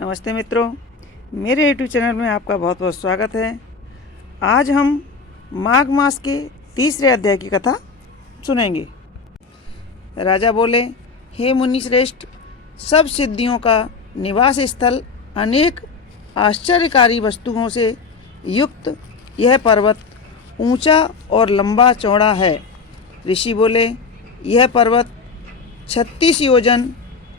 नमस्ते मित्रों, मेरे यूट्यूब चैनल में आपका बहुत बहुत स्वागत है। आज हम माघ मास के तीसरे अध्याय की कथा सुनेंगे। राजा बोले, हे मुनि श्रेष्ठ, सब सिद्धियों का निवास स्थल अनेक आश्चर्यकारी वस्तुओं से युक्त यह पर्वत ऊंचा और लंबा चौड़ा है। ऋषि बोले, यह पर्वत 36 योजन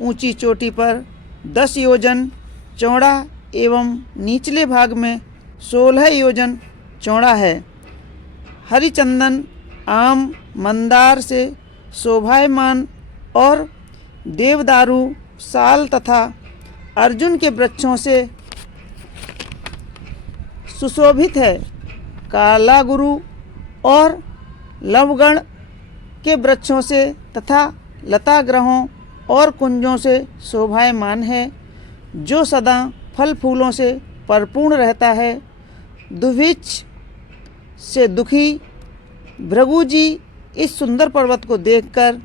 ऊंची चोटी पर 10 योजन चौड़ा एवं निचले भाग में 16 योजन चौड़ा है। हरिचंदन, आम, मंदार से शोभायमान और देवदारू, साल तथा अर्जुन के वृक्षों से सुशोभित है। काला गुरु और लवगण के वृक्षों से तथा लता ग्रहों और कुंजों से शोभायमान है, जो सदा फल फूलों से परिपूर्ण रहता है। दुर्भिक्ष से दुखी भृगु जी इस सुंदर पर्वत को देखकर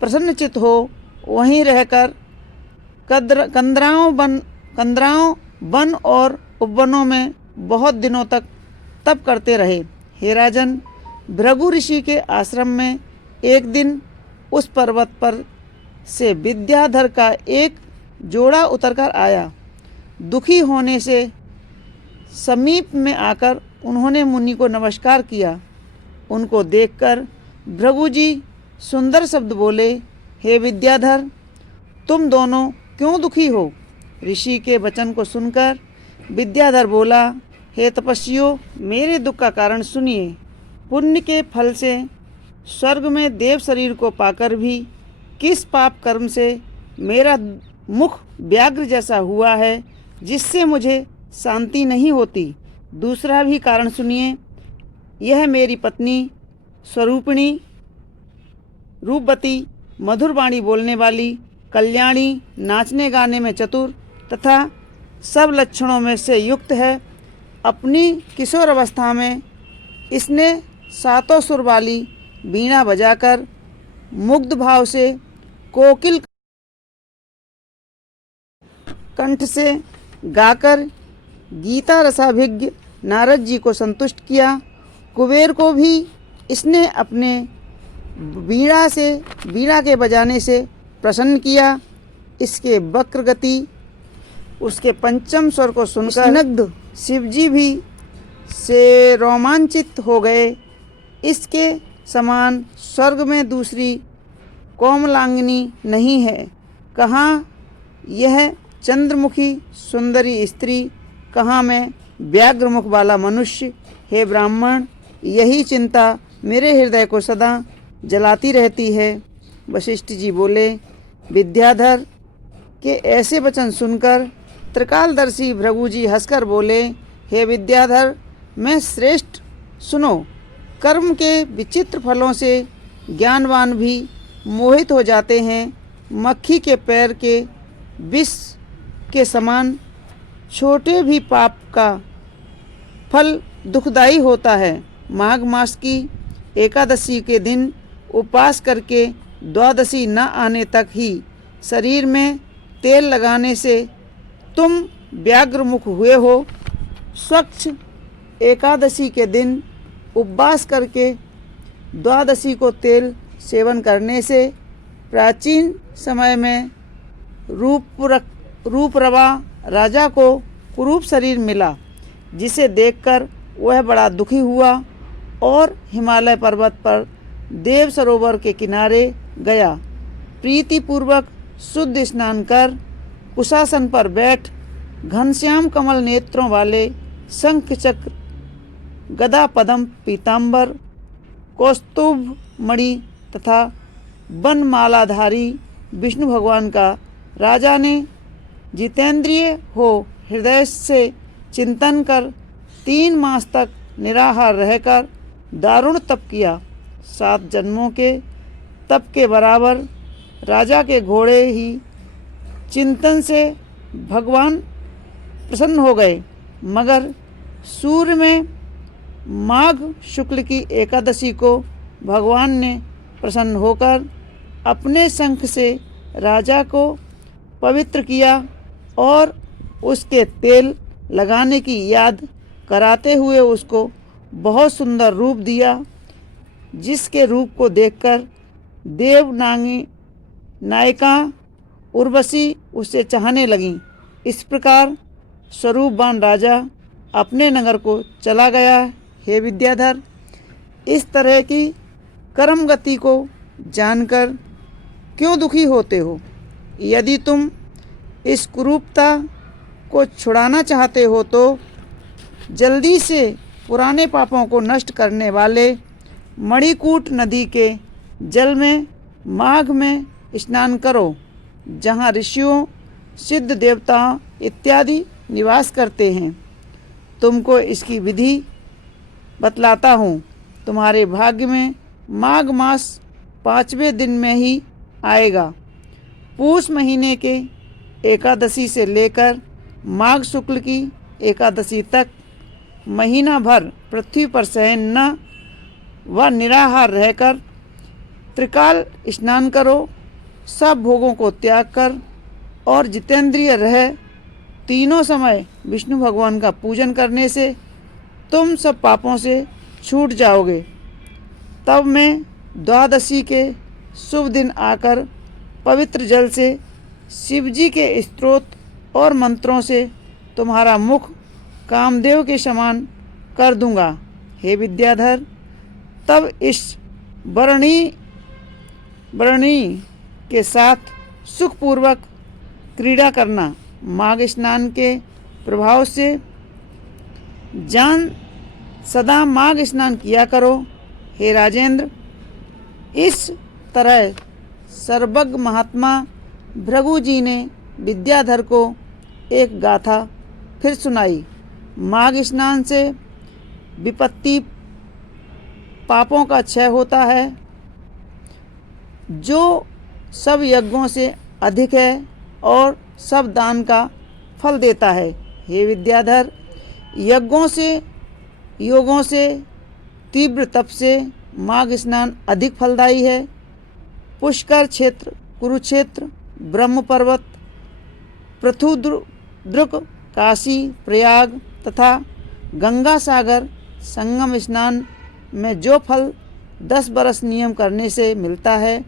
प्रसन्नचित्त हो वहीं रहकर कंदराओं वन और उपवनों में बहुत दिनों तक तप करते रहे। हे राजन, भृगु ऋषि के आश्रम में एक दिन उस पर्वत पर से विद्याधर का एक जोड़ा उतरकर आया। दुखी होने से समीप में आकर उन्होंने मुनि को नमस्कार किया। उनको देखकर भृगु जी सुंदर शब्द बोले, हे विद्याधर, तुम दोनों क्यों दुखी हो? ऋषि के वचन को सुनकर विद्याधर बोला, हे तपस्वियों, मेरे दुख का कारण सुनिए। पुण्य के फल से स्वर्ग में देव शरीर को पाकर भी किस पाप कर्म से मेरा मुख व्याघ्र जैसा हुआ है, जिससे मुझे शांति नहीं होती। दूसरा भी कारण सुनिए। यह मेरी पत्नी स्वरूपिणी, रूपवती, मधुर वाणी बोलने वाली, कल्याणी, नाचने गाने में चतुर तथा सब लक्षणों में से युक्त है। अपनी किशोर अवस्था में इसने सातों सुर वाली वीणा बजाकर मुग्ध भाव से कोकिल कंठ से गाकर गीता रसाभिज्ञ नारद जी को संतुष्ट किया। कुबेर को भी इसने अपने वीणा के बजाने से प्रसन्न किया। इसके वक्र गति, उसके पंचम स्वर को सुनकर स्निग्ध शिवजी भी से रोमांचित हो गए। इसके समान स्वर्ग में दूसरी कोमलांगिनी नहीं है। कहाँ यह चंद्रमुखी सुंदरी स्त्री, कहाँ मैं व्याघ्र मुख वाला मनुष्य। हे ब्राह्मण, यही चिंता मेरे हृदय को सदा जलाती रहती है। वशिष्ठ जी बोले, विद्याधर के ऐसे वचन सुनकर त्रिकालदर्शी भृगु जी हंसकर बोले, हे विद्याधर, मैं श्रेष्ठ, सुनो। कर्म के विचित्र फलों से ज्ञानवान भी मोहित हो जाते हैं। मक्खी के पैर के विष के समान छोटे भी पाप का फल दुखदायी होता है। माघ मास की एकादशी के दिन उपवास करके द्वादशी न आने तक ही शरीर में तेल लगाने से तुम व्याघ्रमुख हुए हो। स्वच्छ एकादशी के दिन उपवास करके द्वादशी को तेल सेवन करने से प्राचीन समय में रूपरवा राजा को कुरूप शरीर मिला, जिसे देखकर वह बड़ा दुखी हुआ और हिमालय पर्वत पर देव सरोवर के किनारे गया। प्रीतिपूर्वक शुद्ध स्नान कर कुशासन पर बैठ घनश्याम कमल नेत्रों वाले शंख चक्र, गदा, पद्म, पीतांबर, कौस्तुभ मणि तथा वनमालाधारी विष्णु भगवान का राजा ने जितेंद्रिय हो हृदय से चिंतन कर 3 मास तक निराहार रहकर दारुण तप किया। 7 जन्मों के तप के बराबर राजा के घोड़े ही चिंतन से भगवान प्रसन्न हो गए। मगर सूर्य में माघ शुक्ल की एकादशी को भगवान ने प्रसन्न होकर अपने शंख से राजा को पवित्र किया और उसके तेल लगाने की याद कराते हुए उसको बहुत सुंदर रूप दिया, जिसके रूप को देखकर देवनागी नायिका उर्वशी उसे चाहने लगीं। इस प्रकार स्वरूपवान राजा अपने नगर को चला गया। हे विद्याधर, इस तरह की कर्म गति को जानकर क्यों दुखी होते हो? यदि तुम इस कुरूपता को छुड़ाना चाहते हो तो जल्दी से पुराने पापों को नष्ट करने वाले मणिकूट नदी के जल में माघ में स्नान करो, जहाँ ऋषियों, सिद्ध देवताओं इत्यादि निवास करते हैं। तुमको इसकी विधि बतलाता हूँ। तुम्हारे भाग्य में माघ मास 5वें दिन में ही आएगा। पूष महीने के एकादशी से लेकर माघ शुक्ल की एकादशी तक महीना भर पृथ्वी पर शयन न व निराहार रहकर त्रिकाल स्नान करो। सब भोगों को त्याग कर और जितेंद्रिय रह तीनों समय विष्णु भगवान का पूजन करने से तुम सब पापों से छूट जाओगे। तब मैं द्वादशी के शुभ दिन आकर पवित्र जल से शिवजी के स्तोत्र और मंत्रों से तुम्हारा मुख कामदेव के समान कर दूंगा। हे विद्याधर, तब इस वरणी के साथ सुखपूर्वक क्रीड़ा करना। माघ स्नान के प्रभाव से जान सदा माघ स्नान किया करो। हे राजेंद्र, इस तरह सर्वज्ञ महात्मा भृगु जी ने विद्याधर को एक गाथा फिर सुनाई। माघ स्नान से विपत्ति पापों का क्षय होता है, जो सब यज्ञों से अधिक है और सब दान का फल देता है। हे विद्याधर, योगों से तीव्र तप से माघ स्नान अधिक फलदायी है। पुष्कर क्षेत्र, कुरुक्षेत्र, ब्रह्म पर्वत, पृथुद्रुक, काशी, प्रयाग तथा गंगा सागर संगम स्नान में जो फल 10 बरस नियम करने से मिलता है,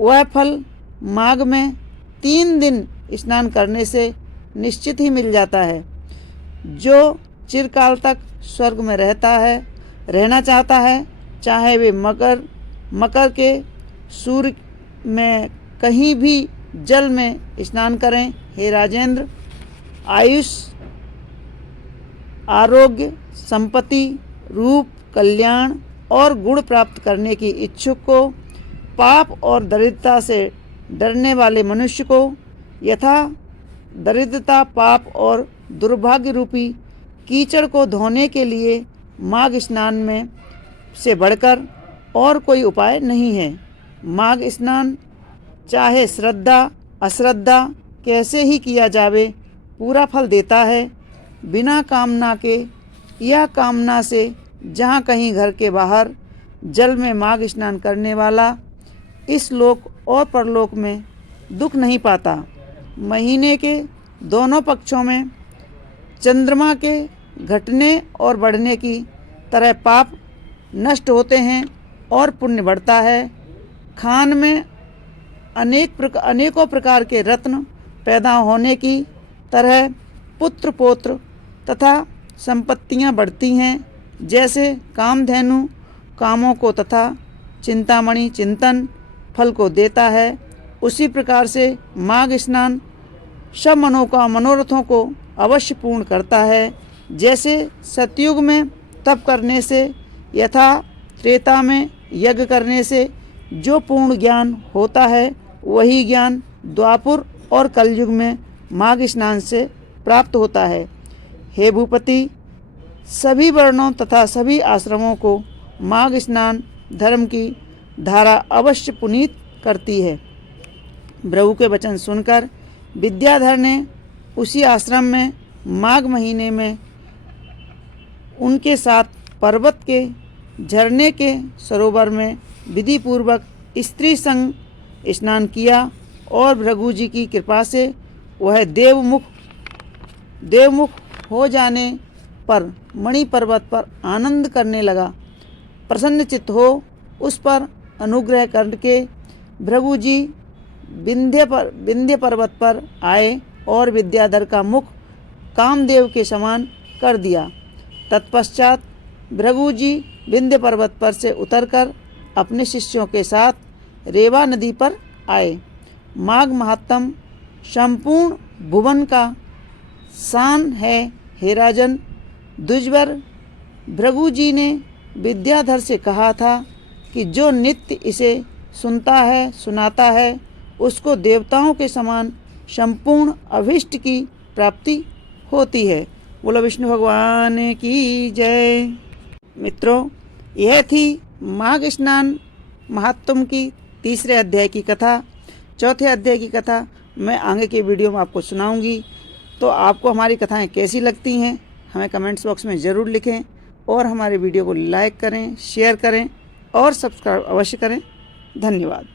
वह फल माघ में 3 दिन स्नान करने से निश्चित ही मिल जाता है। जो चिरकाल तक स्वर्ग में रहना चाहता है, चाहे वे मकर के सूर्य में कहीं भी जल में स्नान करें। हे राजेंद्र, आयुष, आरोग्य, संपत्ति, रूप, कल्याण और गुण प्राप्त करने की इच्छुक को, पाप और दरिद्रता से डरने वाले मनुष्य को, यथा दरिद्रता, पाप और दुर्भाग्य रूपी कीचड़ को धोने के लिए माघ स्नान में से बढ़कर और कोई उपाय नहीं है। माघ स्नान चाहे श्रद्धा अश्रद्धा कैसे ही किया जावे, पूरा फल देता है। बिना कामना के या कामना से जहाँ कहीं घर के बाहर जल में माघ स्नान करने वाला इस लोक और परलोक में दुख नहीं पाता। महीने के दोनों पक्षों में चंद्रमा के घटने और बढ़ने की तरह पाप नष्ट होते हैं और पुण्य बढ़ता है। खान में अनेकों प्रकार के रत्न पैदा होने की तरह पुत्र पौत्र तथा संपत्तियां बढ़ती हैं। जैसे कामधेनु कामों को तथा चिंतामणि चिंतन फल को देता है, उसी प्रकार से माघ स्नान सब मनोरथों को अवश्य पूर्ण करता है। जैसे सतयुग में तप करने से यथा त्रेता में यज्ञ करने से जो पूर्ण ज्ञान होता है, वही ज्ञान द्वापुर और कलयुग में माघ स्नान से प्राप्त होता है। हे भूपति, सभी वर्णों तथा सभी आश्रमों को माघ स्नान धर्म की धारा अवश्य पुनीत करती है। भृगु के वचन सुनकर विद्याधर ने उसी आश्रम में माघ महीने में उनके साथ पर्वत के झरने के सरोवर में विधि पूर्वक स्त्री संग स्नान किया और भृगु जी की कृपा से वह देवमुख देवमुख हो जाने पर मणि पर्वत पर आनंद करने लगा। प्रसन्नचित्त हो उस पर अनुग्रह करके भृगु जी विंध्य पर्वत पर आए और विद्याधर का मुख कामदेव के समान कर दिया। तत्पश्चात भृगु जी विंध्य पर्वत पर से उतरकर अपने शिष्यों के साथ रेवा नदी पर आए। माघ महात्म संपूर्ण भुवन का शान है। हे राजन, द्विजवर भृगु जी ने विद्याधर से कहा था कि जो नित्य इसे सुनता है सुनाता है उसको देवताओं के समान संपूर्ण अभिष्ट की प्राप्ति होती है। बोलो विष्णु भगवान की जय। मित्रों, यह थी माघ स्नान महात्म की तीसरे अध्याय की कथा। चौथे अध्याय की कथा मैं आगे के वीडियो में आपको सुनाऊंगी। तो आपको हमारी कथाएं कैसी लगती हैं हमें कमेंट्स बॉक्स में ज़रूर लिखें और हमारे वीडियो को लाइक करें, शेयर करें और सब्सक्राइब अवश्य करें। धन्यवाद।